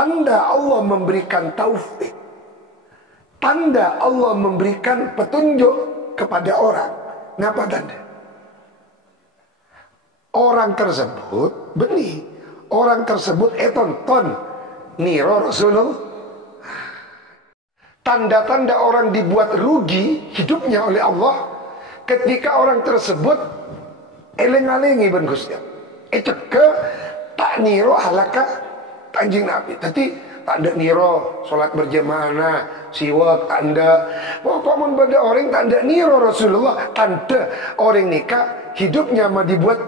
tanda Allah memberikan taufik, tanda Allah memberikan petunjuk kepada orang. Ngapa tanda? Orang tersebut benih, orang tersebut tonton niro Rasulullah. Tanda-tanda orang dibuat rugi hidupnya oleh Allah ketika orang tersebut eleng-alengi ben Gusti. Itu ke tak niro halaka Kanjeng Nabi. Tadi tak ada niro solat berjamaah, siwak tanda. Pokoknya pada orang tak ada niro Rasulullah, tanda orang nikah hidupnya mah dibuat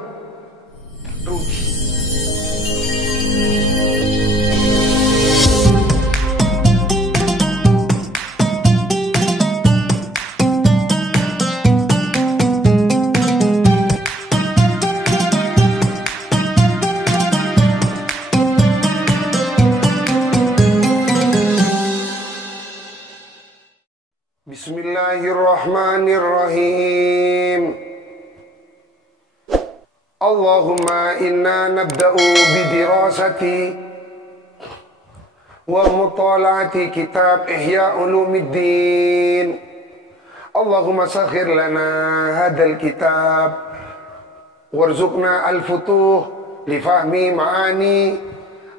rugi. Bismillahirrahmanirrahim. Allahumma inna nabda'u bidirasati wa mutala'ati kitab Ihya Ulumuddin. Allahumma sakhir lana hadal kitab warzuqna al-futuh li fahmi ma'ani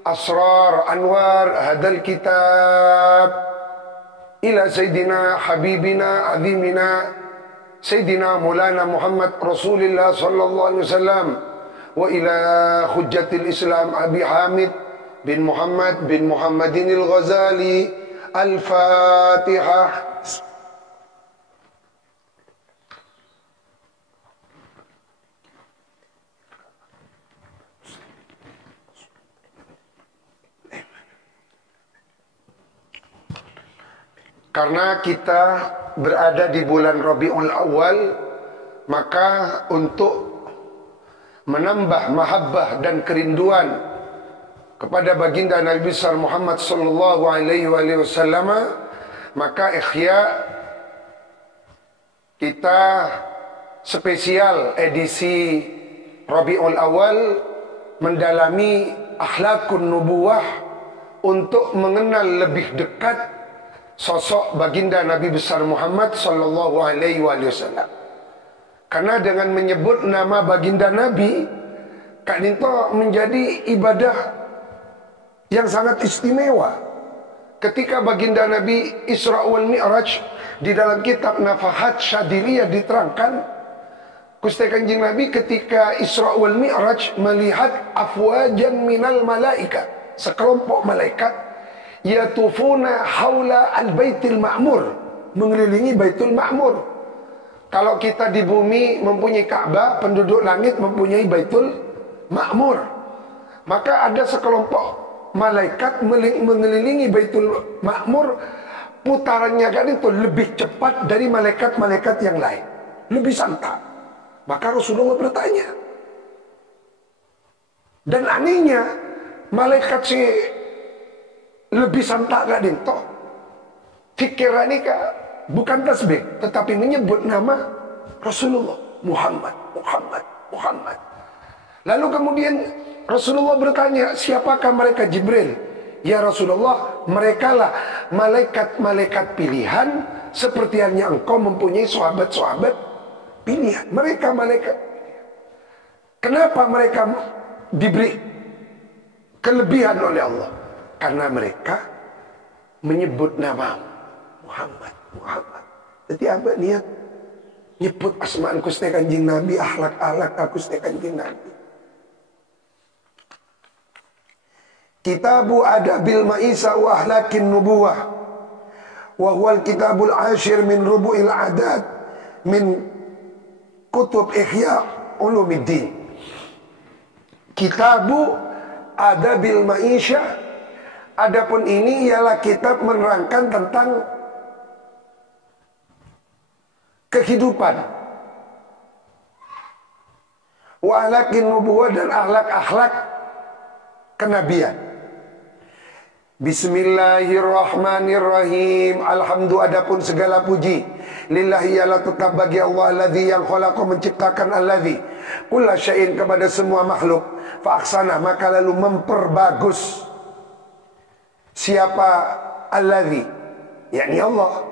asrar anwar hadal kitab ila Sayyidina Habibina Azimina Sayyidina Maulana Muhammad Rasulullah Sallallahu Alaihi Wasallam wa ila Hujjatil Islam Abi Hamid bin Muhammad bin Muhammadin Al-Ghazali. Al-Fatihah. Karena kita berada di bulan Rabiul Awal, maka untuk menambah mahabbah dan kerinduan kepada baginda Nabi besar Muhammad sallallahu alaihi wasallam, maka Ihya kita spesial edisi Rabiul Awal mendalami akhlakun nubuwah untuk mengenal lebih dekat sosok baginda Nabi besar Muhammad sallallahu alaihi wasallam. Karena dengan menyebut nama baginda Nabi, Kak Dinto menjadi ibadah yang sangat istimewa. Ketika baginda Nabi Isra wal Mi'raj di dalam kitab Nafahat Syadiliyah diterangkan, Gusti Kanjeng Nabi ketika Isra wal Mi'raj melihat afwajan minal malaika, sekelompok malaikat yatufuna haula al-baitil ma'mur, mengelilingi Baitul Ma'mur. Kalau kita di bumi mempunyai Ka'bah, penduduk langit mempunyai Baitul Ma'mur. Maka ada sekelompok malaikat mengelilingi Baitul Ma'mur, putarannya kan itu lebih cepat dari malaikat-malaikat yang lain, lebih santai. Maka Rasulullah bertanya, dan anehnya malaikat si lebih santak gak dinto, pikiran ini bukan tasbih, tetapi menyebut nama Rasulullah Muhammad. Lalu kemudian Rasulullah bertanya, siapakah mereka? Jibril. Ya Rasulullah, mereka lah malaikat-malaikat pilihan, seperti halnya engkau mempunyai sahabat-sahabat pilihan. Mereka malaikat. Kenapa mereka diberi kelebihan oleh Allah? Karena mereka menyebut nama Muhammad. Jadi apa niat? Nyebut asma'an Gusti Kanjeng Nabi, akhlak-akhlak Gusti Kanjeng Nabi. Kitabu Adabil Ma'isa wa Ahlakin Nubuwah, wa huwal kitabul ashir min rubu'il adad min kutub Ihya Ulumuddin. Kitabu Adabil Ma'isha, adapun ini ialah kitab menerangkan tentang kehidupan, wa ahlakin nubuwah, dan akhlak-akhlak kenabian. Bismillahirrahmanirrahim. Alhamdu, adapun segala puji lillahi, ialah tetap bagi Allah, alladzi yang khalaqa, menciptakan, alladzi kulla syai'in, kepada semua makhluk, fa ahsana, maka lalu memperbagus, Siapa alladzi, yakni Allah,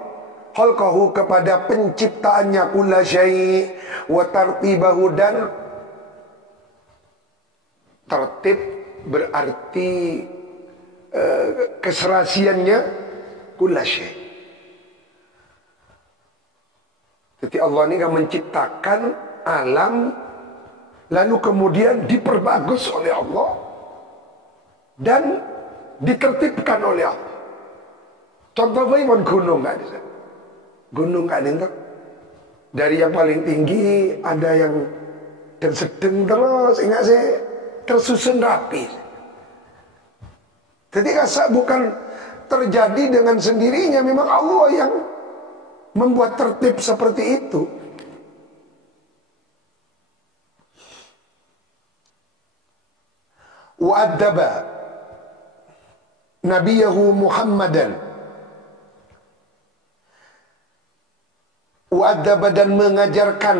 khalqahu kepada penciptaannya kulla syai' wa tartibahu, dan tertib berarti keserasiannya kulla syai'. Jadi Allah ini kan menciptakan alam, lalu kemudian diperbagus oleh Allah dan ditertibkan oleh Allah. Contoh bagaimana gunung kan? Gunung kan itu dari yang paling tinggi ada yang dan sedang terus, ingat sih, tersusun rapi. Jadi rasa bukan terjadi dengan sendirinya, memang Allah yang membuat tertib seperti itu. Wa'addaba nabiyahu Muhammadan, wa'addaba dan mengajarkan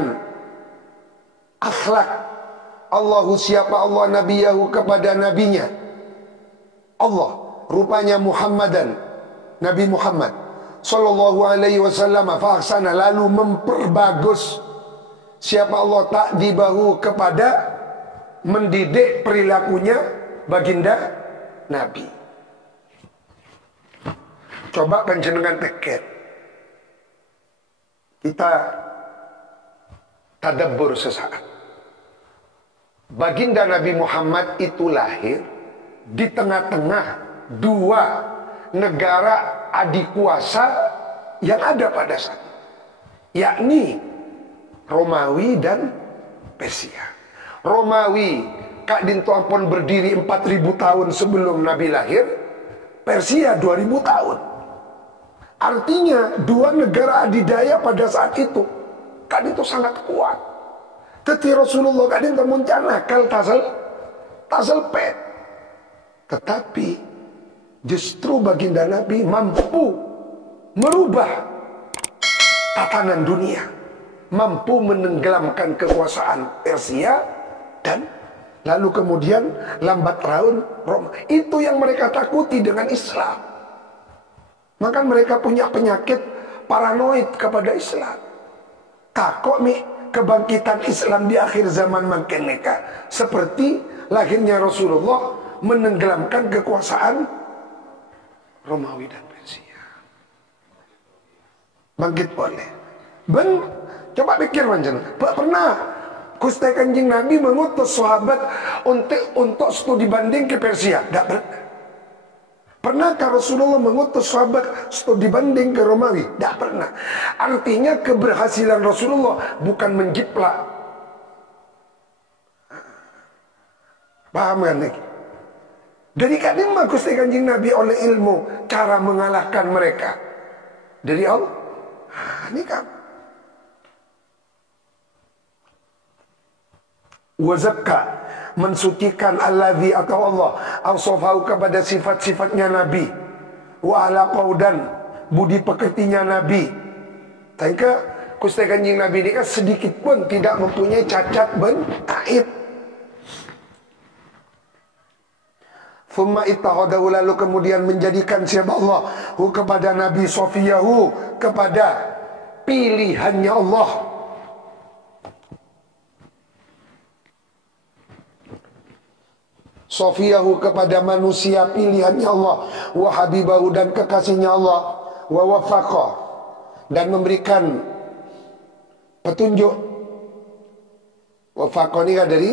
akhlak Allahu, siapa Allah, nabiyahu kepada nabinya Allah, rupanya Muhammadan, Nabi Muhammad sallallahu alaihi wasallam, fa'ahsana, lalu memperbagus siapa Allah ta'dibahu kepada mendidik perilakunya baginda Nabi. Coba panjenengan pikir, kita tadabbur sesaat. Baginda Nabi Muhammad itu lahir di tengah-tengah dua negara adik kuasa yang ada pada saat itu, yakni Romawi dan Persia. Romawi Kak Dinto Ampon berdiri 4000 tahun sebelum Nabi lahir, Persia 2000 tahun. Artinya dua negara adidaya pada saat itu Kak Dinto sangat kuat. Tetapi Rasulullah Kak Dinto mencanakal tasel pet. Tetapi justru baginda Nabi mampu merubah tatanan dunia, mampu menenggelamkan kekuasaan Persia, dan lalu kemudian lambat laun Roma. Itu yang mereka takuti dengan Islam. Maka mereka punya penyakit paranoid kepada Islam. Takut kebangkitan Islam di akhir zaman makin neka, seperti lahirnya Rasulullah menenggelamkan kekuasaan Romawi dan Persia. Bangkit boleh. Coba pikir macam pernah Gusti Kanjeng Nabi mengutus sahabat untuk studi banding ke Persia? Tidak pernah. Pernahkah Rasulullah mengutus sahabat studi banding ke Romawi? Tidak pernah. Artinya keberhasilan Rasulullah bukan menjiplak. Paham kan lagi? Dari kadang Gusti Kanjeng Nabi oleh ilmu cara mengalahkan mereka dari Allah. Ini kan wazakka, mensucikan alladzi atau Allah awsafahu kepada sifat-sifatnya Nabi, wa ala qaudan budi pekertinya Nabi. Tangka Gusti Kanjeng Nabi ini kan sedikit pun tidak mempunyai cacat ben aib. Thumma ittahadahu, lalu kemudian menjadikan siapa Allah kepada Nabi Sofiyahu, kepada pilihannya Allah. Sofiyahu kepada manusia pilihannya Allah, wa habibahu dan kekasihnya Allah, wa wafaqa dan memberikan petunjuk. Wafaqa ini kan dari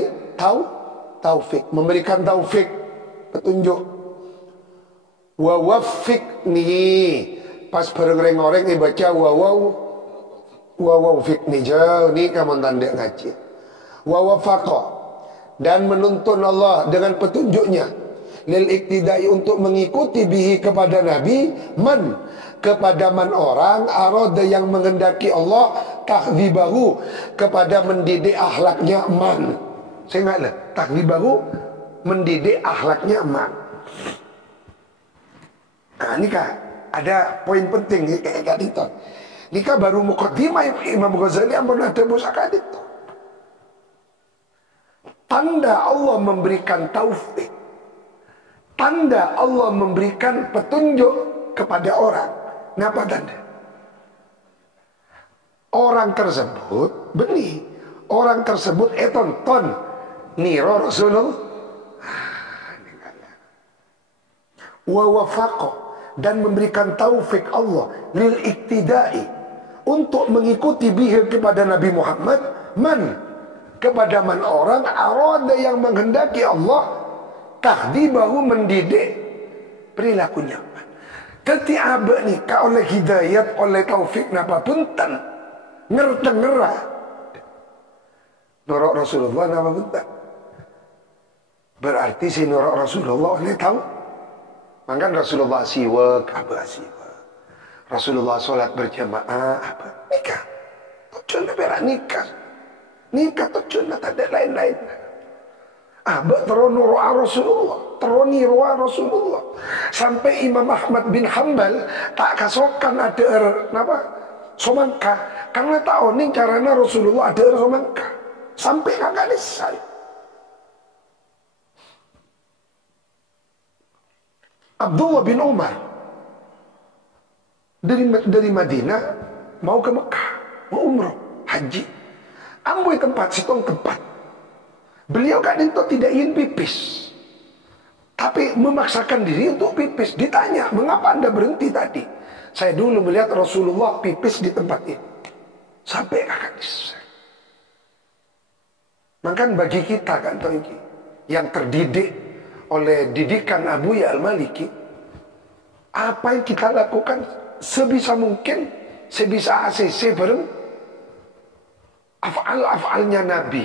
taufik, memberikan taufik, petunjuk. Wa wafiqni, pas bareng-bareng baca wa wafiqni, jauh ni kamu tanda ngaji. Wa wafaqa, dan menuntun Allah dengan petunjuknya, lil iktidai, untuk mengikuti bihi kepada Nabi, man, kepada man orang, arada yang menghendaki Allah, tahdzibahu, kepada mendidik akhlaknya man. Saya ingatlah, tahdzibahu, mendidik akhlaknya man. Nah, ini kah ada poin penting nih kayak gitu. Ini kah baru muqaddimah Imam Ghazali yang pernah ada musakat itu. Tanda Allah memberikan taufik, tanda Allah memberikan petunjuk kepada orang. Napa tanda? Orang tersebut benih, orang tersebut tonton niro Rasulullah wa wafaqo, dan memberikan taufik Allah lil iktidai, untuk mengikuti bihi kepada Nabi Muhammad, man, kepada man orang arada yang menghendaki Allah tahdibahu, mendidik perilakunya. Teti abe ni ka oleh hidayat, oleh taufik napa punten ngertengera norok Rasulullah napa punten, berarti si norok Rasulullah oleh tahu. Maka Rasulullah siwak apa siwak, Rasulullah sholat berjamaah apa nikah, tujuan berak nikah, nikah tujuan tak ada lain-lain. Abah teroni roa Rasulullah, teroni roa Rasulullah, sampai Imam Ahmad bin Hanbal tak kasokan ada apa somangka, karena tahu nih caranya Rasulullah ada somangka, sampai kagak lesai. Abdullah bin Umar dari Madinah mau ke Mekah, mau umroh, haji. Amboi tempat, sitong tempat. Beliau kan itu tidak ingin pipis, tapi memaksakan diri untuk pipis. Ditanya, mengapa Anda berhenti tadi? Saya dulu melihat Rasulullah pipis di tempat ini. Sampai kakak disesat. Maka bagi kita kan yang terdidik oleh didikan Abu Ya Al-Maliki, apa yang kita lakukan sebisa mungkin, sebisa ACC bareng af'al-af'alnya Nabi.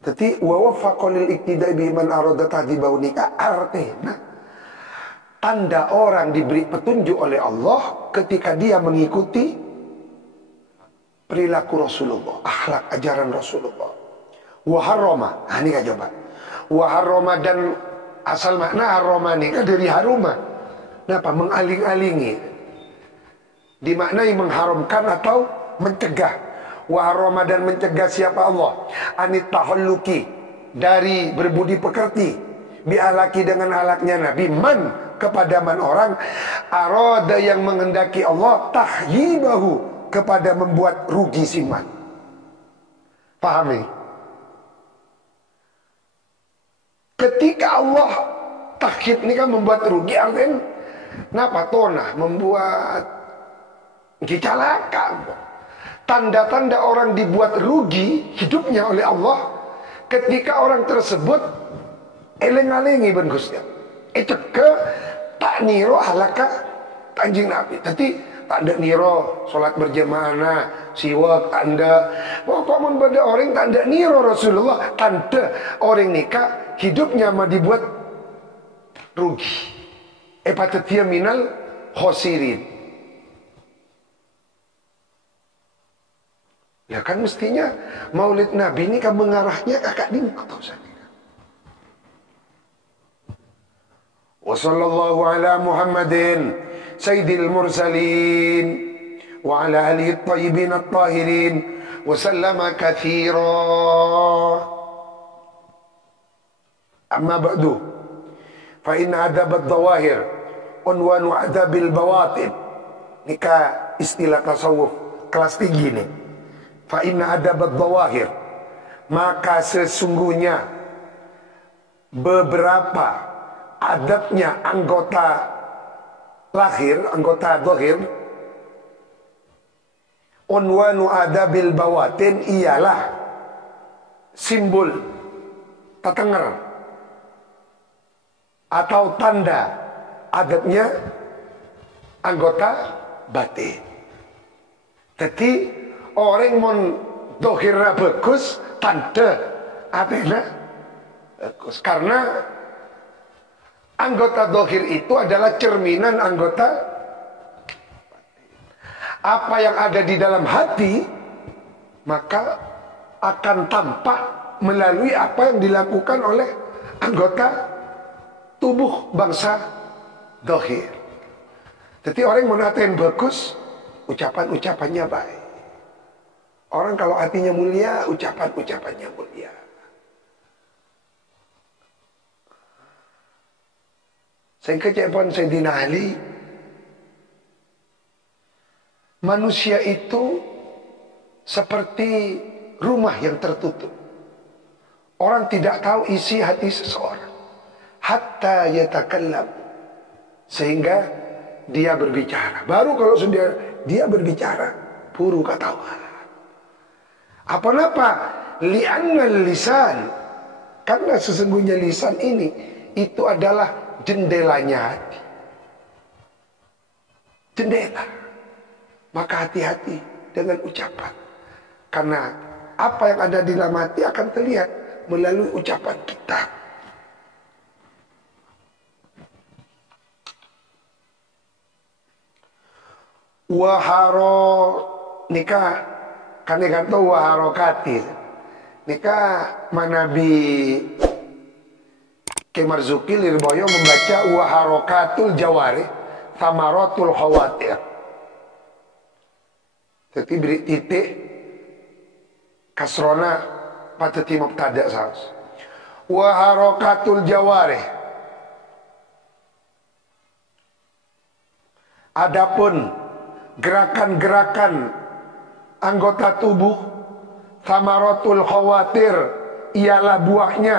Jadi wa waffaqa lil iktidai bi man arada tahdibahu nikah, artinya tanda orang diberi petunjuk oleh Allah ketika dia mengikuti perilaku Rasulullah, akhlak ajaran Rasulullah. Waharroma, ini kan coba. Waharroma, dan asal makna harroma ini kan dari haruma. Kenapa? Mengaling-alingi. Dimaknai mengharamkan atau mencegah. Waharroma, dan mencegah siapa Allah? Anit tahalluki, dari berbudi pekerti. Bi'alaki, dengan alaknya Nabi. Man, kepada man orang. Arada, yang menghendaki Allah. Tahyibahu, kepada membuat rugi siman. Pahami? Ketika Allah takhid ini kan membuat rugi, artinya kenapa? Tonah membuat dicalaka. Tanda-tanda orang dibuat rugi hidupnya oleh Allah ketika orang tersebut eleng-alengi ben Gusti. Itu ke tak niro halaka Kanjeng Nabi. Jadi tak ada niro sholat berjamaah, siwak tak ada. Pokoknya pada orang tak ada niro Rasulullah, tanda orang nikah hidupnya mah dibuat rugi. Epatatia minal khosirin. Ya kan mestinya maulid Nabi ini kan mengarahnya kakak dingkot. Wa sallallahu ala Muhammadin sayyidil mursalin wa ala alihi at-tayyibin at-tahirin wa sallama katsira. Amma ba'du, fa inna adab ad-dawahir unwanu adabil bawatin. Nikah istilah tasawuf kelas tinggi nih. Fa inna adab ad-dawahir, maka sesungguhnya beberapa adabnya anggota lahir, anggota zahir, unwanu adabil bawatin, ialah simbol tetenger atau tanda adabnya anggota batin. Jadi orang mon zahirnya bagus, tanda adabnya bagus, karena anggota zahir itu adalah cerminan anggota apa yang ada di dalam hati, maka akan tampak melalui apa yang dilakukan oleh anggota tubuh bangsa zahir. Jadi orang yang menatain bagus, ucapan-ucapannya baik, Orang kalau hatinya mulia, ucapan-ucapannya mulia. Saya kecepon Sayyidina Ali. Manusia itu seperti rumah yang tertutup. Orang tidak tahu isi hati seseorang. Hatta yatakallam. Sehingga dia berbicara. Baru kalau sudah dia berbicara, puru ketahuan. Apa-apa? Li'annal lisan. Karena sesungguhnya lisan ini, itu adalah jendelanya hati. Jendela. Maka hati-hati dengan ucapan. Karena apa yang ada di dalam hati akan terlihat melalui ucapan kita. Waharo nikah kan kata waharokatil nikah manabi Kemarzuki Lirboyo membaca waharokatul jawari thamaratul khawatir. Jadi beri titik kasrona patati mubtada saus. Waharokatul jawari. Adapun gerakan-gerakan anggota tubuh, thamaratul khawatir, ialah buahnya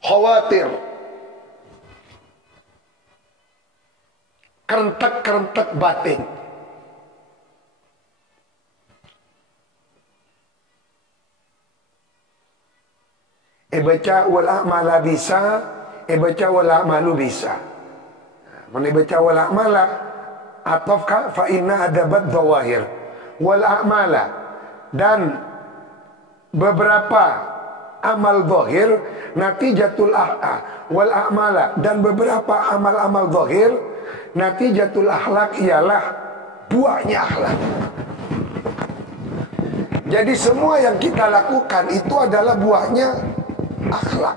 khawatir. Kerentek-kerentek batin. Baca wal a'mala bisa, baca wal a'malu bisa. Mana baca wal a'mala atafka fa inna adabat dhawahir wal a'mala, dan beberapa amal zahir natijatul wal a'mala, dan beberapa amal-amal zahir natijatul akhlak, ialah buahnya akhlak. Jadi semua yang kita lakukan itu adalah buahnya akhlak.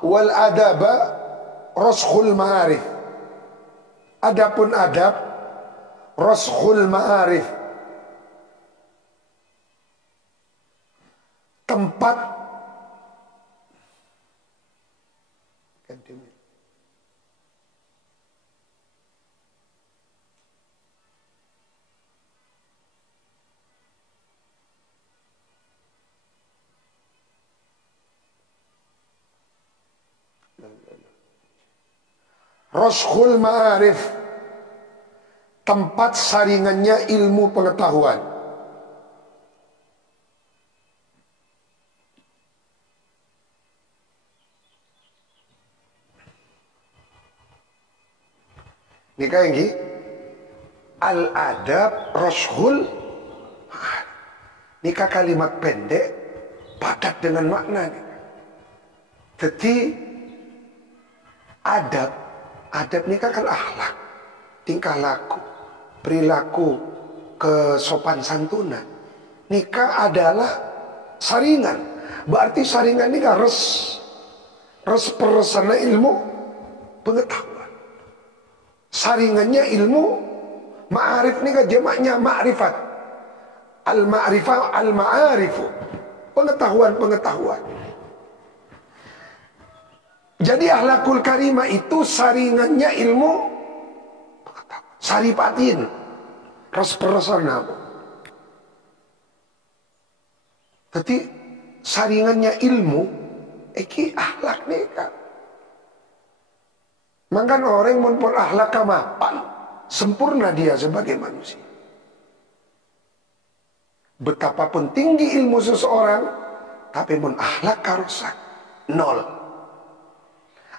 Wal adaba raskhul ma'arif. Adapun adab raskhul ma'arif, tempat raskhul ma'arif, tempat saringannya ilmu pengetahuan. Ini kayak gini. Al-adab raskhul ma'arif. Nikah kalimat pendek padat dengan makna. Jadi adab nikah kan akhlak, tingkah laku, perilaku, kesopan santunan. Nikah adalah saringan. Berarti saringan nikah res perasana ilmu pengetahuan. Saringannya ilmu ma'arif nikah, jamaknya ma'rifat. Al-ma'rifah al-ma'arifu, pengetahuan-pengetahuan. Jadi akhlakul karimah itu saringannya ilmu saripatin ras perasana. Jadi saringannya ilmu iki akhlak nikah. Maka orang menpun akhlak kamapan, sempurna dia sebagai manusia. Betapapun tinggi ilmu seseorang, tapi pun akhlak karusak nol.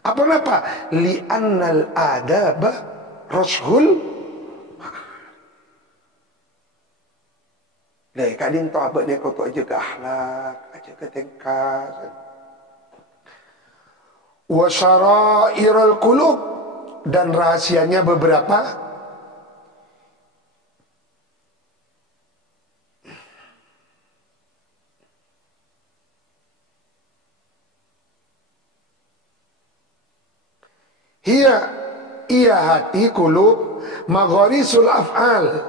Apa-apa? Li'annal adaba raskhul. Dari kadang tu abad dia kau tu aja ke akhlak, aja ke tingkah. Wa syara'irul qulub, dan rahasianya beberapa. Hiya Iya hati kulub magharisul af'al.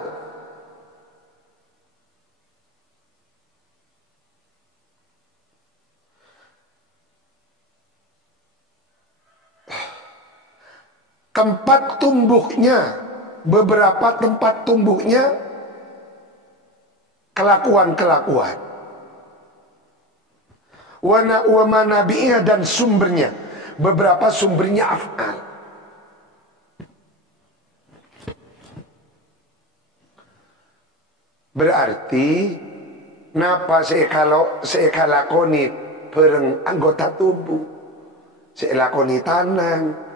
Tempat tumbuhnya, beberapa tempat tumbuhnya kelakuan-kelakuan. Wa manabi'nya dan sumbernya, beberapa sumbernya af'al. Berarti napa saya lakoni pereng anggota tubuh, saya lakoni tangan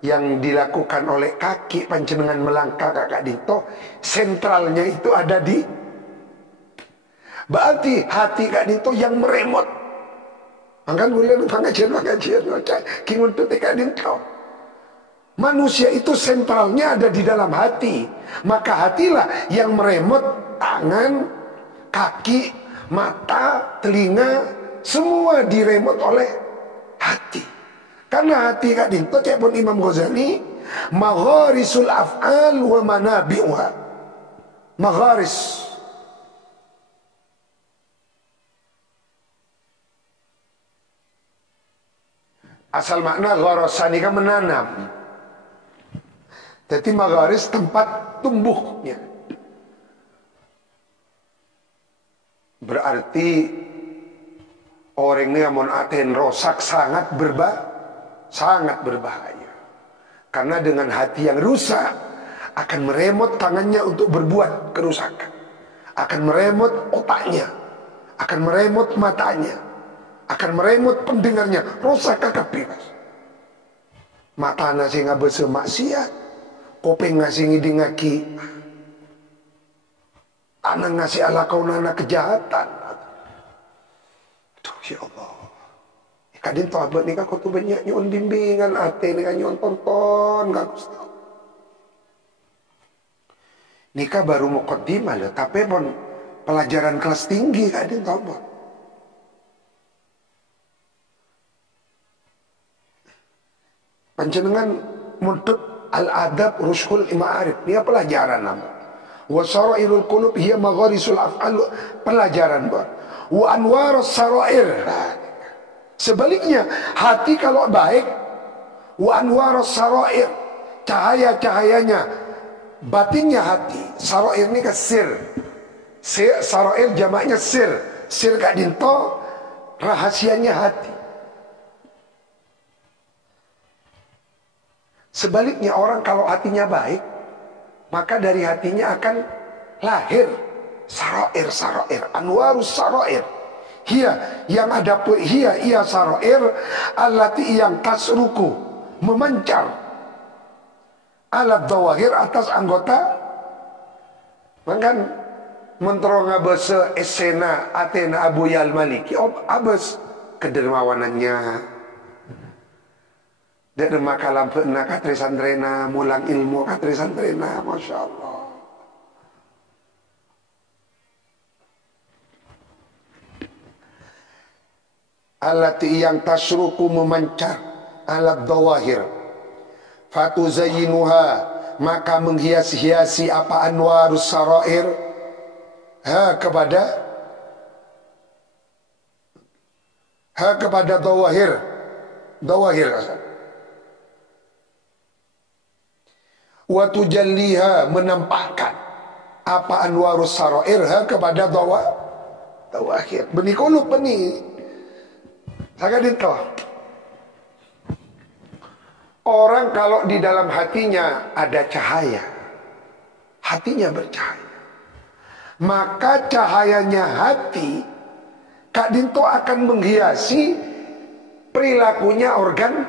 yang dilakukan oleh kaki panjenengan melangkah kakak dito, sentralnya itu ada di, berarti hati kak dito yang meremot. Mangkan bulan pengajian kingun tu kak dito. Manusia itu sentralnya ada di dalam hati, maka hatilah yang meremot tangan, kaki, mata, telinga, semua diremot oleh hati. Karena hati kak dinto cek pun Imam Ghazali magharisul af'al wa manabi'uha. Magharis, asal makna gharasani kan menanam. Jadi magharis tempat tumbuhnya. Berarti orang ini amun aten rosak sangat berbahaya. Karena dengan hati yang rusak akan meremot tangannya untuk berbuat kerusakan, akan meremot otaknya, akan meremot matanya, akan meremot pendengarnya. Rusak kakak bebas. Mata nasi ngabese maksiat, kopeng ngasih ngidingaki, anak ngasih ala kau nana kejahatan. Aduh ya Allah. Kadin to abad nikah kau tu banyak nyon bimbingan ate nikah nyon tonton gak tahu. Nikah baru muqaddimah lah, tapi pun pelajaran kelas tinggi kadin to abad. Panjenengan muntut al-adab rushul ma'arif, dia pelajaran nama. Wa sarairul qulub hiya magharisul af'al, pelajaran bar. Wa anwarus sarair. Sebaliknya hati kalau baik, wa anwarus sarair, cahaya-cahayanya batinnya hati. Sarair ini ke sir. Sarair jamaknya sir. Sir kak dinto rahasianya hati. Sebaliknya orang kalau hatinya baik, maka dari hatinya akan lahir sarair, anwarus sarair. Hiya yang ada ia sarair allati yang tasruku memancar alat dawahir atas anggota. Mangkan mentero ngabese esena Athena Abu Yal Maliki abes kedermawanannya. Dek makalam pena katri sandrena mulang ilmu katri sandrena, masya Allah. Allati yang tasruku memancar alat dawahir fatuzayyinuha, maka menghias-hiasi apa anwarus sarair kepada dawahir wa tujalliha, menampakkan apa anwarus sarair kepada dawahir. Benikulub beni saya dito. Orang kalau di dalam hatinya ada cahaya, hatinya bercahaya, maka cahayanya hati Kak Dinto akan menghiasi perilakunya organ.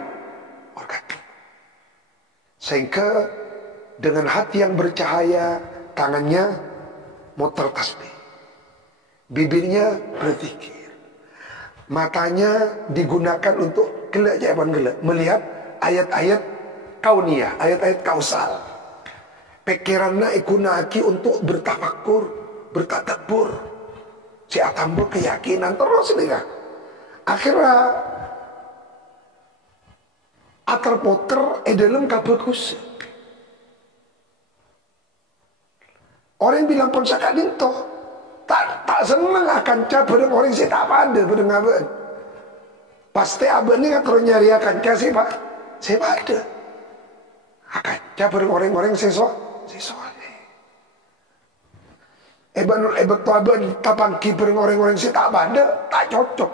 Sehingga dengan hati yang bercahaya, tangannya muter tasbih, bibirnya berzikir, matanya digunakan untuk gelak ayat-ayat kauniyah, ayat-ayat kausal. Pikirannya ikunaki untuk bertafakur, bertadabbur, si atambul keyakinan terus nih kan. Akhirnya atar poter dalam kabagus. Orang yang bilang pon sakak dinto tak seneng akan bereng orang sih tak pada bereng aben. Pasti aben ini kalau nyari akan sih pak, saya pada. Akan bereng orang-orang sesuatu. Ebet tu aben tapang ki bereng orang-orang sih tak pada, tak cocok.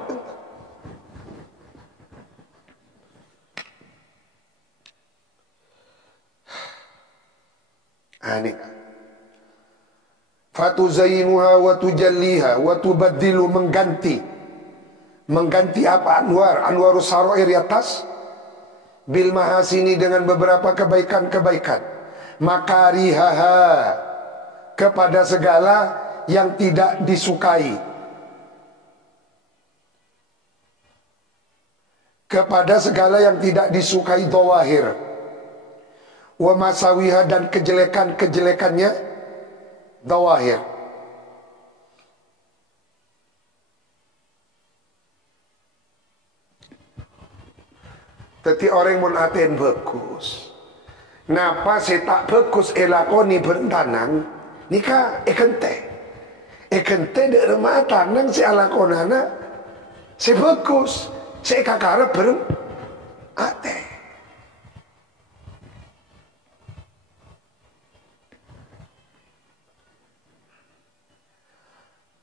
Ini fatuzainuha wa tujalliha wa tubaddilu, mengganti apa? Anwarus saroir di atas, bil mahasini dengan beberapa kebaikan-kebaikan, makarihaha kepada segala yang tidak disukai, kepada segala yang tidak disukai dhawahir, wa masawiha dan kejelekan-kejelekannya dhawahir. Tetapi orang mun aten bagus. Napa saya tak bagus elakoni bertanang nikah ekente de rumah tanang si alakonana si bagus si kakara bereng ate.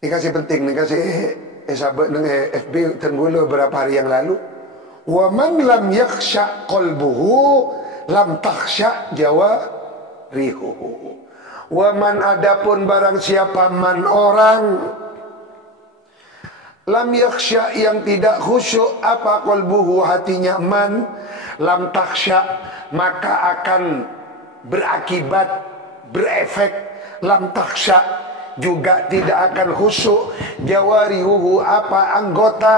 Ini kasih penting, ini kasih sahabat neng FB tenggula beberapa hari yang lalu. Wa man lam yakhsha qalbuhu lam takhsha jawarihuhu. Wa man adapun barang siapa man orang lam yakhsha yang tidak khusyuk apa qalbuhu hatinya man, lam takhsha maka akan berakibat berefek lam takhsha juga tidak akan khusyuk jawarihuhu apa anggota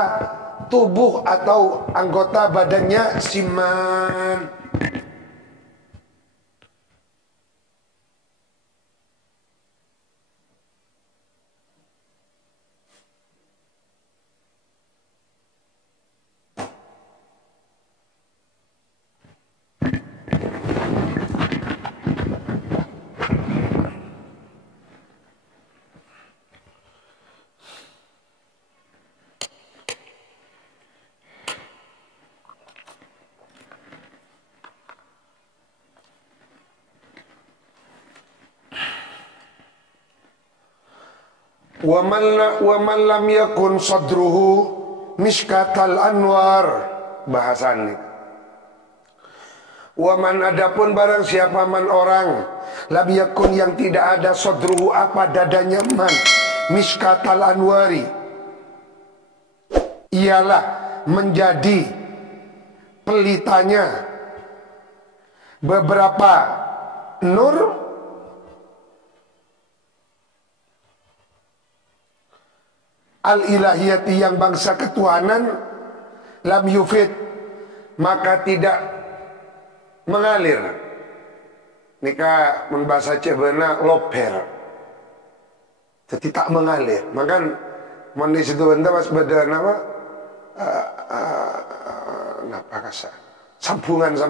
tubuh atau anggota badannya siman. Wa man lam yakun sadruhu mishkatal anwar, bahasannya. Wa man adapun barang siapa man orang lam yakun yang tidak ada sadruhu apa dadanya man mishkatal anwari, ialah menjadi pelitanya beberapa nur al-ilahiyati yang bangsa ketuhanan, lam yufid maka tidak mengalir. Nika membahasa cebena loper, jadi tak mengalir. Maka mandi situ benda mas beda nama apa kasa sambungan.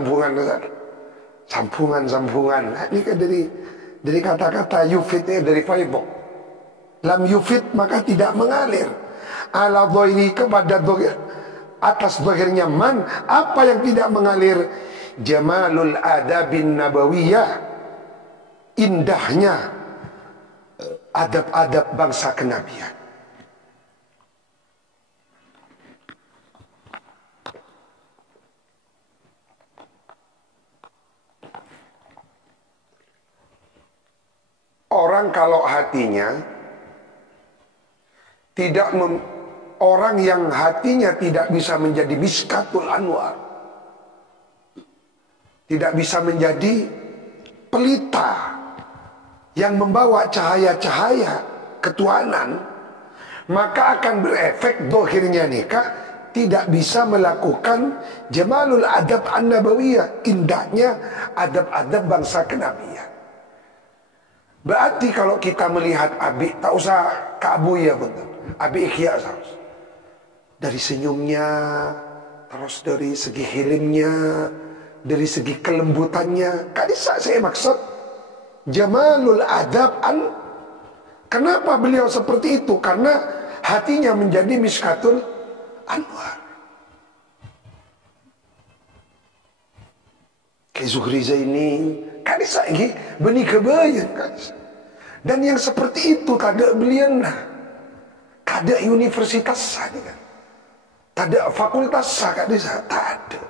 Ini kan dari kata-kata yufid dari faibok. Lam yufid maka tidak mengalir ala dhahiri kepada atas dhahirnya man apa yang tidak mengalir jamalul adabin nabawiyah, indahnya adab-adab bangsa kenabian. Orang kalau hatinya orang yang hatinya tidak bisa menjadi miskatul anwar, tidak bisa menjadi pelita yang membawa cahaya-cahaya ketuhanan, maka akan berefek dohirnya nikah tidak bisa melakukan jamalul adab an-nabawiyah, indahnya adab-adab bangsa kenabian. Berarti kalau kita melihat Abi, tak usah kabu ya betul. Abi ikhya harus dari senyumnya, terus dari segi hilimnya, dari segi kelembutannya. Kadisa saya maksud jamalul adab an Kenapa beliau seperti itu? Karena hatinya menjadi Miskatul Anwar. Kayak Zuhri Zaini, kadisa lagi benih kebayang kadisa. Dan yang seperti itu kada beliau nah, kada universitas saja kan, kada fakultas sah kadisa, tak ada.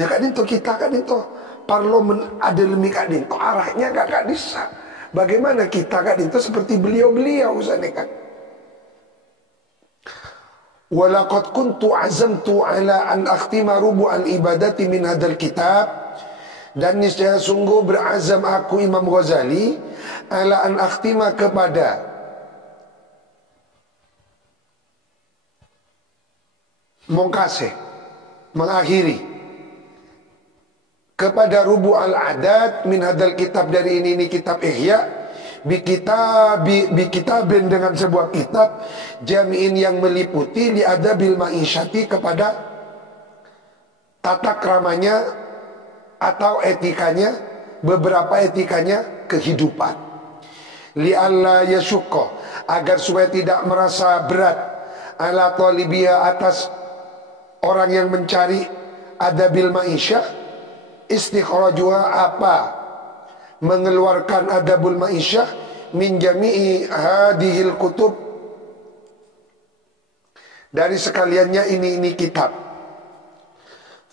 Ya kadinto kita kadinto parlemen ada lemik kadinto arahnya gak kadisa. Bagaimana kita kadinto seperti beliau-beliau sana kan. Walaqad kuntu azamtu ala an akhtima rubu'al ibadati min hadal kitab. Dan niscaya sungguh berazam aku Imam Ghazali ala an akhtima kepada mengkasih, mengakhiri kepada rubu'al adat min hadal kitab, dari ini kitab Ihya, bi kitabin dengan sebuah kitab jami'in yang meliputi li adabil ma'isyati, kepada tata kramanya atau etikanya, beberapa etikanya kehidupan, li alla yashukko, agar supaya tidak merasa berat, ala talibiyah, atas orang yang mencari adabil ma'isyah, istikhrajuha, apa mengeluarkan adabul ma'isyah, min jami'i hadihil kutub, dari sekaliannya ini kitab.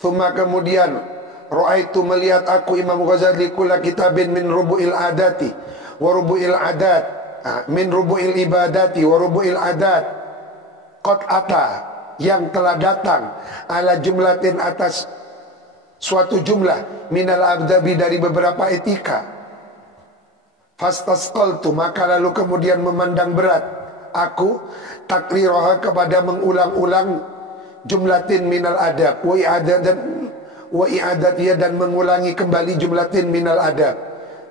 Thumma, kemudian ra'aitu, melihat aku Imam Ghazali, kula kitabin min rubu'il adati wa rubu'il adat, min rubu'il ibadati wa rubu'il adat, qad ata, yang telah datang, ala jumlatin, atas suatu jumlah, minal abdabi, dari beberapa etika. Fastasqaltu, maka lalu kemudian memandang berat aku, takriroha, kepada mengulang-ulang jumlatin minal adab, wa i'adatiyah, dan mengulangi kembali jumlatin minal adab.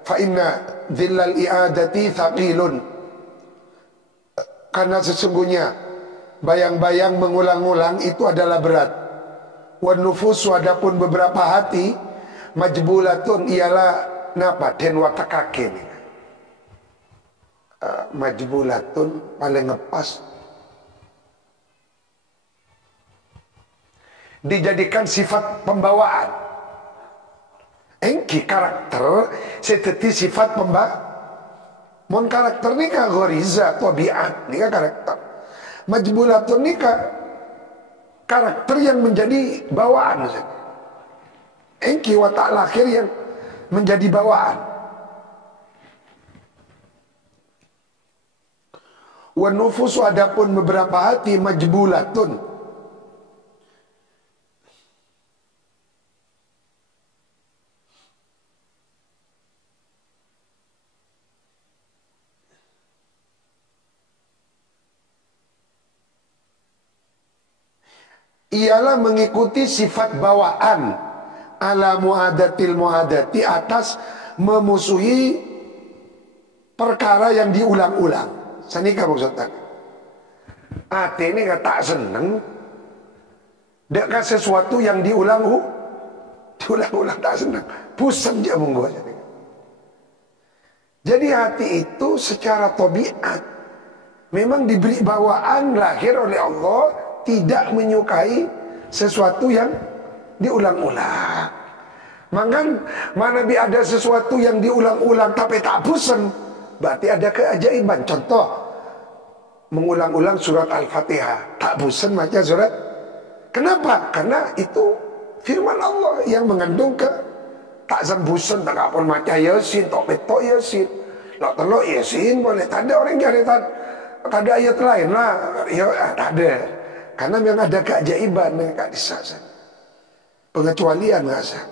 Fa inna dhillal i'adati thaqilun, karena sesungguhnya bayang-bayang mengulang-ulang itu adalah berat. Wa nufusu, adapun beberapa hati, majbulatun, ialah napa, den watakake nih. Majbulatun paling ngepas, dijadikan sifat pembawaan. Engki karakter seteti sifat mon karakter ni ka goriza tabiat ni ka karakter. Majbulatun ni ka karakter yang menjadi bawaan. Engki watak lahir yang menjadi bawaan. Wa nufusu, adapun beberapa hati, majbulatun, ialah mengikuti sifat bawaan, ala muadatil muadati, atas memusuhi perkara yang diulang-ulang. Sanika maksudnya hati ini tak seneng dengan sesuatu yang diulang-ulang, tak seneng, pusing dia menggoda. Jadi hati itu secara tabiat memang diberi bawaan lahir oleh Allah, tidak menyukai sesuatu yang diulang-ulang. Maka mana ada sesuatu yang diulang-ulang tapi tak bosan, berarti ada keajaiban. Contoh, mengulang-ulang surat Al-Fatihah, tak bosan baca surat. Kenapa? Karena itu firman Allah yang mengandung tak bosan, tak apa baca Yasin, tok betok Yasin, lok telok Yasin boleh. Tak ada orang cari, tak ada ayat lain lah, ya tak ada. Karena memang ada keajaiban yang tak disasar, pengecualian rasa.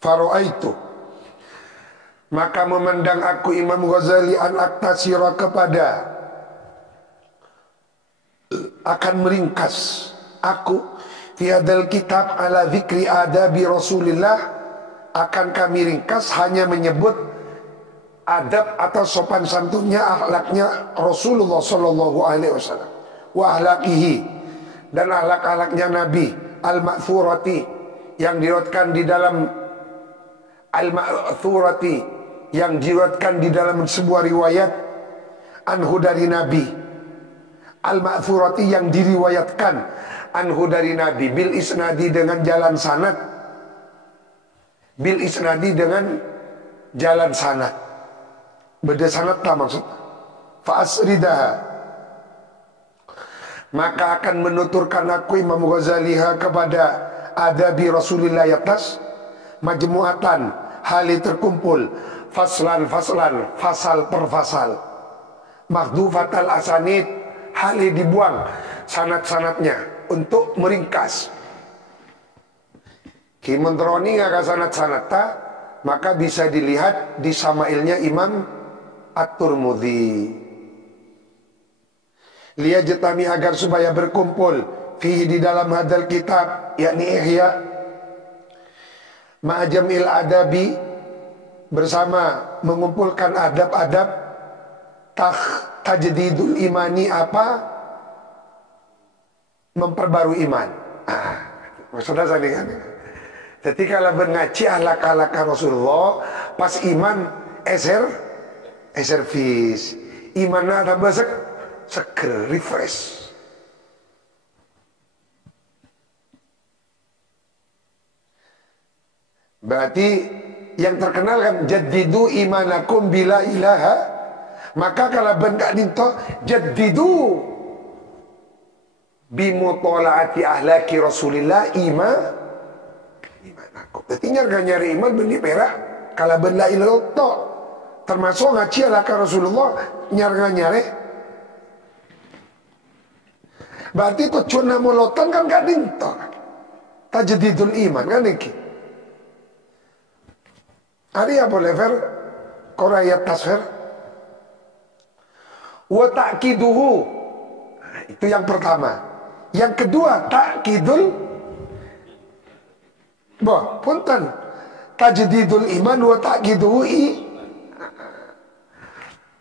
Faro'aitu, maka memandang aku Imam Ghazali, an aktasira, kepada akan meringkas aku fi hadal kitab ala zikri adabi Rasulillah, akan kami ringkas hanya menyebut adab atau sopan santunnya, akhlaknya Rasulullah Sallallahu Alaihi Wasallam, wa ahlakihi, dan akhlak-akhlaknya Nabi, al-ma'thurati, yang diriwayatkan di dalam al-ma'thurati, yang diriwayatkan di dalam sebuah riwayat anhu dari Nabi, al-ma'thurati, yang diriwayatkan anhu dari Nabi, bil isnadi, dengan jalan sanad, bil isnadi, dengan jalan sanad, beda sanad tak maksud. Fa asridaha, maka akan menuturkan aku Imam Ghazali kepada adabi Rasulullah atas majmu'atan, hali terkumpul, faslan faslan, fasal per fasal, maghdufatal asanid, hali dibuang sanad-sanadnya untuk meringkas. Ki mentroni ngaka sanad-sanad ta, maka bisa dilihat di Samailnya Imam At-Tirmidzi. Liyajtami, agar supaya berkumpul, fihi, di dalam hadal kitab, yakni Ihya, ma'ajamil adabi, bersama mengumpulkan adab-adab, tajdidul imani, apa? Memperbarui iman. Maksudnya tadi kan. Jadi kalau mengaji ahlak-ahlak Rasulullah, pas iman servis, imannya tambah seger, refresh. Berarti yang terkenal kan jaddidu imanakum bila ilaha. Maka kalau benda dinto jaddidu bimutolaati ahlaki Rasulillah imanakum. Jadi nyari iman benih perak kalau benda ilah termasuk ngaji ahlaki Rasulullah nyari. Berarti itu cuna molotan kan gak dinto tajdidul iman kan iki. Ari boleh ver korayat tasfer wa ta'kiduhu, itu yang pertama. Yang kedua ta'kidul punten tajdidul iman wa ta'kiduhu.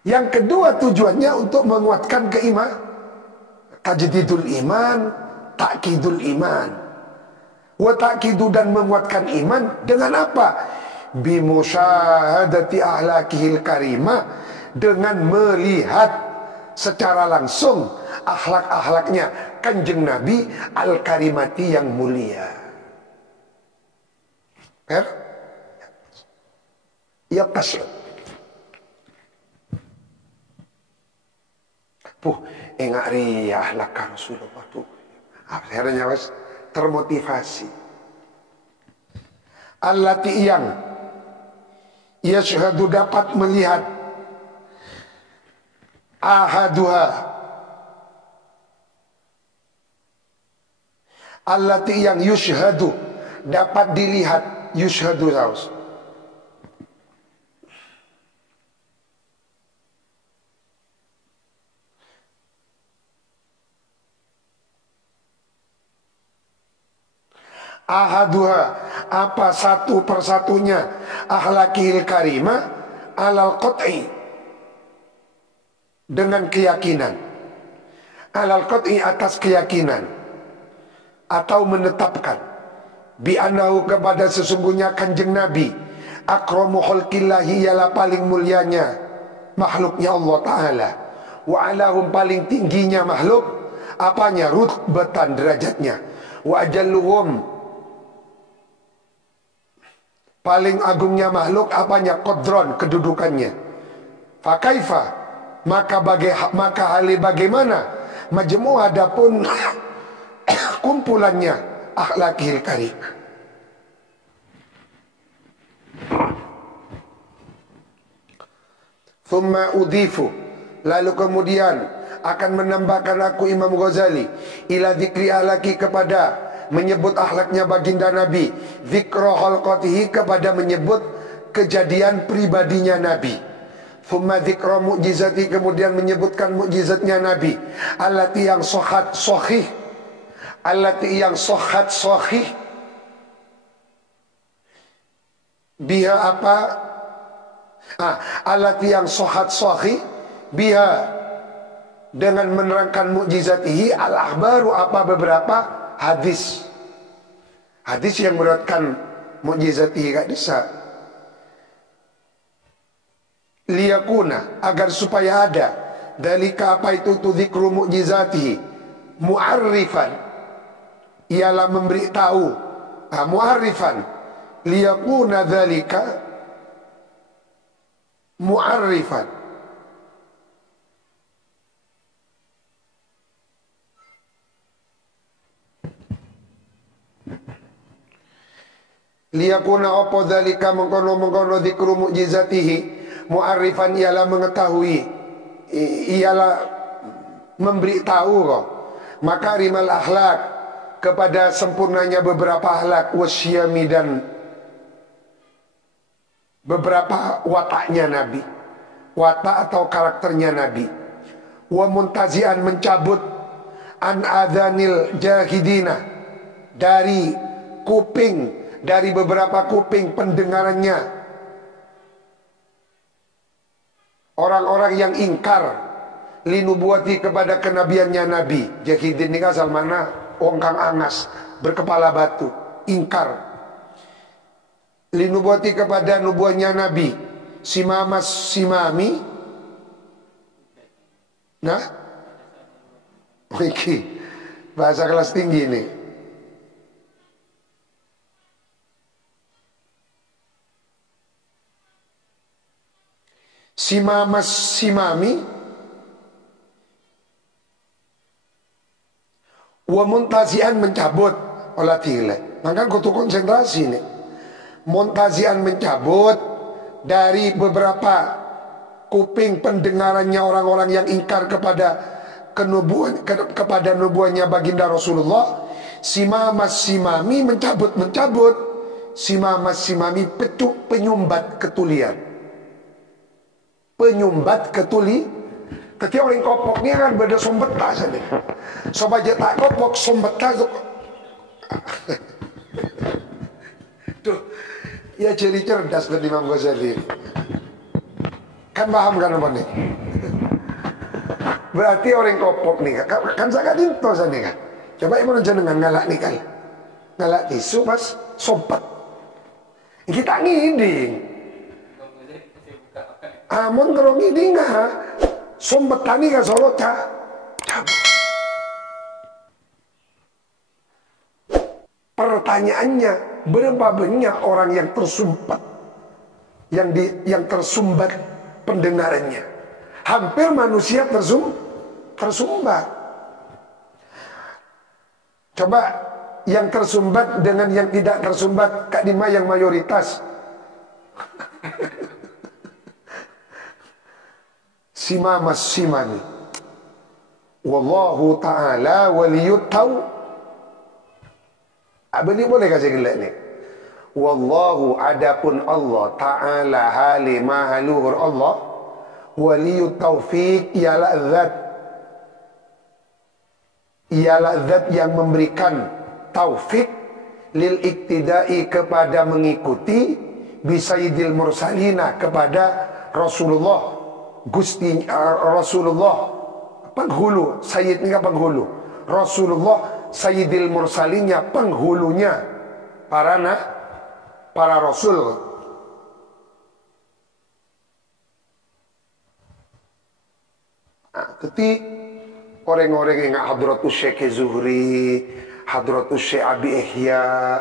Yang kedua tujuannya untuk menguatkan keimanan. Tajdidul iman, ta'kidul iman, wa ta'kidu, dan menguatkan iman dengan apa? Bimusyahadati ahlakihil karimah, dengan melihat secara langsung akhlak-akhlaknya kanjeng Nabi al-karimati, yang mulia. Ya tasya. Enggak ria ahlak Rasulullah tuh. Akhirnya was termotivasi. Allati, yang yashhadu, dapat melihat, ahaduha, allati, yang yushhadu, dapat dilihat, yushhadu saus. Ahaduha, apa satu persatunya, akhlakil karimah, alal qat'i, dengan keyakinan, alal qat'i, atas keyakinan, atau menetapkan, bi'anahu, kepada sesungguhnya kanjeng Nabi, akramu khalqillahi, ialah paling mulianya makhluknya Allah Ta'ala, wa alahum, paling tingginya makhluk, apanya? Rutbatan, derajatnya, wa ajalluhum, paling agungnya makhluk, apanya? Qadron, kedudukannya. Fakaifa, maka hal bagaimana? Majmu', adapun kumpulannya, akhlakil karim. Thumma udhifu, lalu kemudian akan menambahkan aku Imam Ghazali ila dzikri ahlaki, kepada menyebut akhlaknya baginda Nabi, dzikra khalqatihi, kepada menyebut kejadian pribadinya Nabi, thumma dzikra mu'jizati, kemudian menyebutkan mukjizatnya Nabi, allati, yang sahhat sahih, allati, yang sahhat sahih, Biha apa? Alat yang sohat sahih. Biha dengan menerangkan mukjizatihi al-akhbaru apa beberapa hadis. Hadis yang menerangkan mukjizatihi gak bisa. Liyakuna agar supaya ada dalika apa itu dzikru mukjizatihi mu'arrifan ialah memberi tahu mu'arrifan liyakuna dzalika mu'arrifan liyakuna apa dzalika mengkono-mengkono dzikru mukjizatihi mu'arrifan ialah mengetahui, ialah memberi tahu kok makarimal akhlak kepada sempurnanya beberapa akhlak wasyami dan beberapa wataknya Nabi, watak atau karakternya Nabi. Wa muntazian mencabut an adhanil jahidina dari kuping, dari beberapa kuping pendengarannya orang-orang yang ingkar linubuati kepada kenabiannya Nabi. Jahidin ini asal mana? Wong kang angas, berkepala batu, ingkar linubuati kepada nubuahnya Nabi. Simamas simami. Nah, iki bahasa kelas tinggi ini. Simamas simami wa muntazian mencabut olah tile. Maka kutu konsentrasi nih. Muntazian mencabut dari beberapa kuping pendengarannya orang-orang yang ingkar kepada kepada nubuahnya baginda Rasulullah. Simamas simami mencabut simamas simami penyumbat ketulian. Penyumbat ketuli. Ketika orang kopok ni kan beda sombeta saja. Sobat tak kopok sombeta tu. Tuh, ya jadi cerdas kan Imam Ghazali. Kan paham kan apa ni? Berarti orang kopok ni kan sangat dinto sana kan. Coba ibu jenengan ngalak ni kan. Ngalak tisu mas sompet. Kita ngiding. Amun terong ini nggak sombet tani nggak solo cabut. Pertanyaannya berapa banyak orang yang tersumbat, yang tersumbat pendengarannya? Hampir manusia tersumbat. Coba yang tersumbat dengan yang tidak tersumbat, Kak Dima yang mayoritas. Simamas simani. Wallahu ta'ala waliyut tahu. Apa ni boleh kasih gelak ni? Wallahu adapun Allah ta'ala halima haluhur Allah waliyut taufiq ialah zat yang memberikan taufik lil iktidai kepada mengikuti bisayyidil mursalina kepada Rasulullah Gusti Rasulullah penghulu, Sayyid ni kan penghulu. Rasulullah Sayyidil Mursalinnya penghulunya para Rasul. Tapi orang-orang yang Hadratus Syekh Zuhri, Hadratus Syekh Abi Ihya,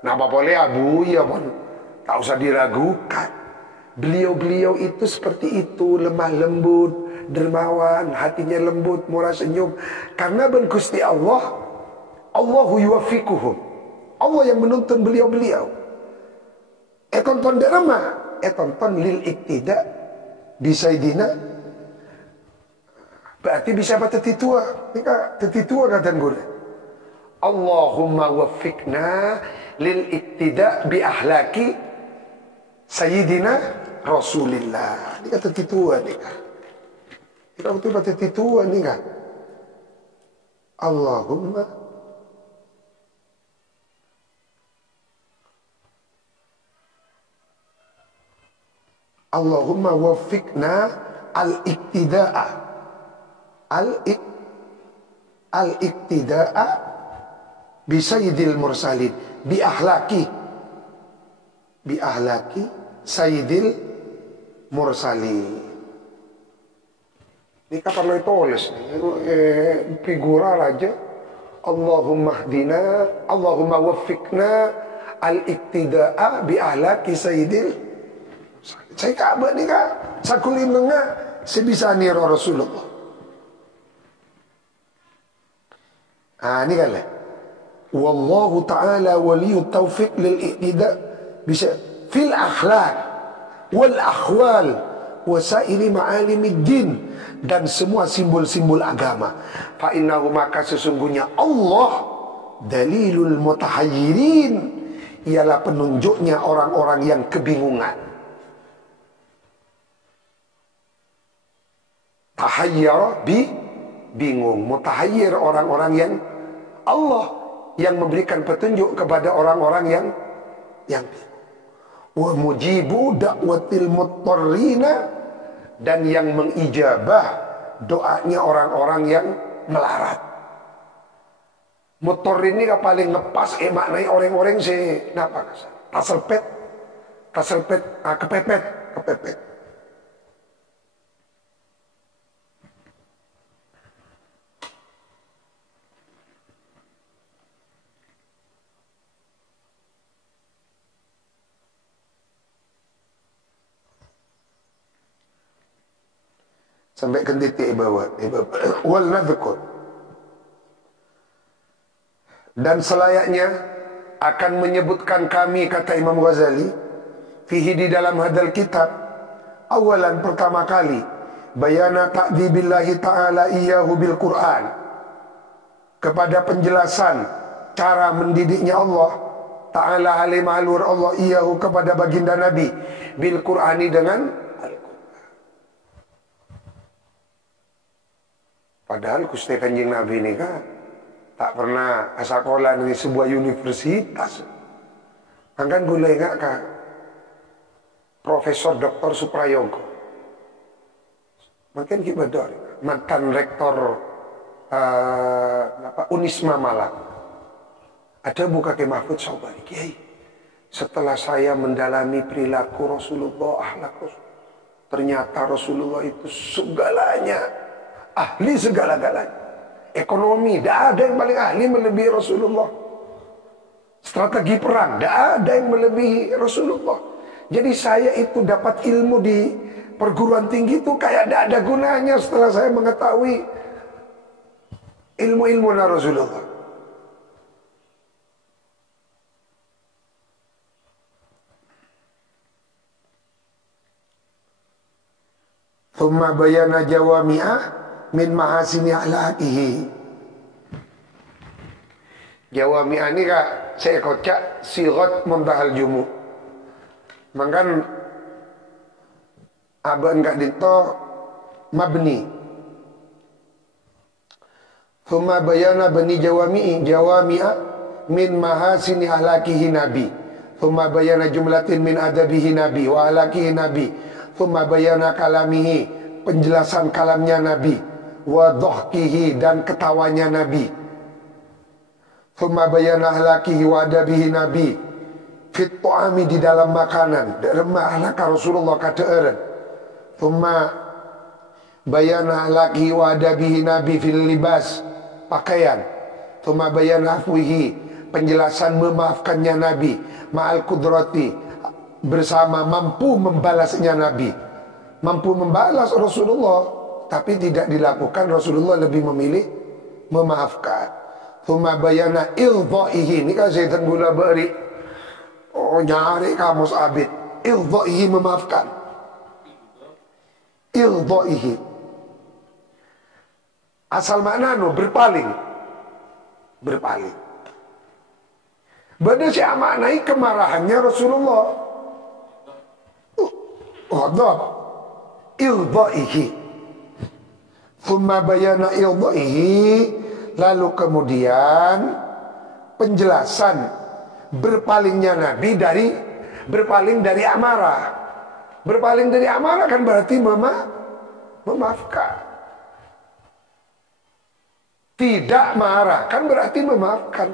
nama boleh Abu ya pun tak usah diragukan. Beliau-beliau itu seperti itu, lemah lembut, dermawan, hatinya lembut, murah senyum. Karena ben Gusti Allah, Allahu yuwaffiquhum. Allah yang menuntun beliau-beliau. Tonton derma, tonton lil iktida bisaidina. Berarti bisa apa tetitua? Nika tetitua kata guru. Allahumma waffiqna lil iktida bi ahlaki Sayyidina Rasulillah. Ini kata tituan ni kan. Kita betul kata tituan ni kan. Allahumma Allahumma waffiqna al-iktida'a al-iktida'a bi sayyidil mursalin bi ahlaki sayyidil mursalin. Ini kapan lo tulis figura aja. Allahumma hdina, Allahumma waffiqna al-iktida'a bi ahlaki sayyidil. Saya kabar ni kak, sakulim dengar sebisa ni Rasulullah. Ini kan lah. Wallahu ta'ala waliyut taufiq lil iktida' bisa fil akhlaq wal akhwal wasairi ma'alimiddin, dan semua simbol-simbol agama. Fa innahu, maka sesungguhnya Allah dalilul mutahayyirin, ialah penunjuknya orang-orang yang kebingungan. Tahayyara bingung, mutahayyir orang-orang yang Allah yang memberikan petunjuk kepada orang-orang yang bingung. Wa mujibu da'watil muttarrina, dan yang mengijabah doanya orang-orang yang melarat. Muttarrin ini paling ngepas maknai orang-orang napa taselpet kepepet. Sampai ke titik bawah. Wal nadhkur, dan selayaknya akan menyebutkan kami, kata Imam Ghazali, fihi, di dalam hadal kitab, awalan, pertama kali, bayana ta'dzibillahi ta'ala iyyahu bil Qur'an, kepada penjelasan cara mendidiknya Allah Ta'ala halimahulur Allah iyyahu, kepada baginda Nabi, bil Qur'ani, dengan padahal Gusti Kanjeng Nabi ini kan tak pernah sekolah di sebuah universitas. Angkan gula enggak kak Profesor Dr. Suprayogo, makin kibador, mantan rektor Unisma Malang. Ada buka ke Mahfud Sobari, Kiai, setelah saya mendalami perilaku Rasulullah, akhlak Rasul, ternyata Rasulullah itu segalanya, ahli segala-galanya. Ekonomi, tidak ada yang paling ahli melebihi Rasulullah. Strategi perang, tidak ada yang melebihi Rasulullah. Jadi saya itu dapat ilmu di perguruan tinggi itu kayak tidak ada gunanya setelah saya mengetahui ilmu-ilmu Rasulullah. Thumma bayana jawami'ah min mahasini ala'ihi. Jawami'ah ini kak saya kocak sirat muntahal jumu. Mangkan aban kak dito mabni. Thumma bayana bani jawami'ah min mahasini alaqihi nabi. Thumma bayana jumlatin min adabihi nabi wa alaqihi nabi. Thumma bayana kalamihi, penjelasan kalamnya nabi, wa dhahkihi, dan ketawanya nabi. Thumma bayana ahlakihi wa adabihi nabi fit tu'ami, di dalam makanan, remah ahlaka Rasulullah kata eren. Thumma bayana ahlakihi wa adabihi nabi fil libas, pakaian. Thumma bayana afwihi, penjelasan memaafkannya nabi, ma'al kudrati, bersama mampu membalasnya nabi. Mampu membalas Rasulullah, tapi tidak dilakukan. Rasulullah lebih memilih memaafkan. Thumma bayana irdha'ihi, ini kan saya tenggula beri. Oh, nyari kamus abid. Irdha'ihi, memaafkan. Irdha'ihi, asal makna berpaling. Berpaling. Bada saya maknai kemarahannya Rasulullah. Ghadab. Irdha'ihi. Thumma bayana irdha'ihi, lalu kemudian penjelasan berpalingnya Nabi berpaling dari amarah. Berpaling dari amarah kan berarti memaafkan. Tidak marah kan berarti memaafkan.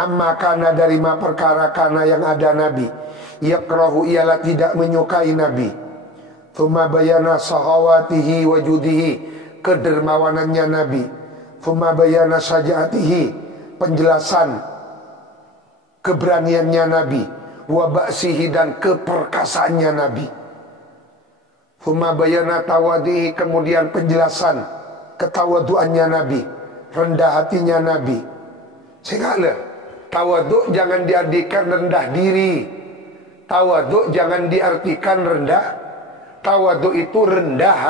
Amma kana dari ma perkara kana yang ada Nabi, yakrahu ialah tidak menyukai Nabi. Thumma bayana sahawatihi wajudihi, kedermawanannya Nabi. Thumma bayana sajaatihi, penjelasan keberaniannya Nabi. Wa ba'sihi, dan keperkasaannya Nabi. Thumma bayana tawadihi, kemudian penjelasan ketawaduannya Nabi, rendah hatinya Nabi. Segala tawaduk jangan diartikan rendah diri. Tawaduk jangan diartikan rendah. Tawaduk itu rendah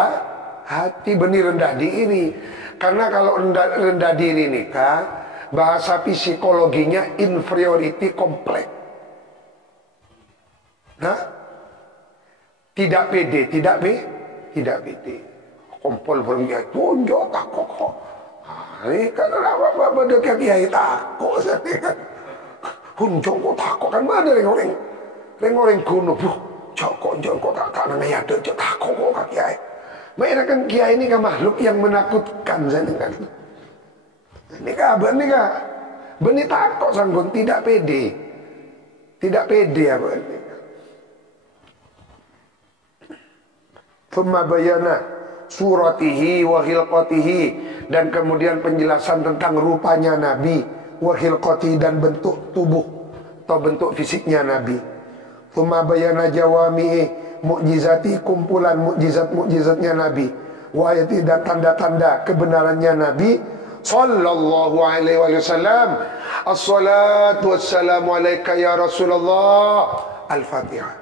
hati, benih rendah diri. Karena kalau rendah diri nikah, bahasa psikologinya inferiority complex. Nah, tidak pede, tidak pede. Kompol berenggai, tunjuk takut kok. Ini kan apa dekat kiai takut sini kan. Hunjong kok takut kan mana orang kuno bu. Joko tak nanya ada takut kok kiai. Mereka kan kiai ini kan makhluk yang menakutkan sini kan. Ini kabar nih kak. Benih takut sanggun, tidak pede. Tidak pede apa ini. Thumma bayana suratihi wa khilqatihi, dan kemudian penjelasan tentang rupanya Nabi, wa khilqatihi, dan bentuk tubuh atau bentuk fisiknya Nabi. Thumma bayana jawami'i mukjizati, kumpulan mukjizat-mukjizatnya Nabi, wa ayati, dan tanda-tanda kebenarannya Nabi sallallahu alaihi wasallam. As-salatu wassalamu alaika ya Rasulullah. Al-Fatihah.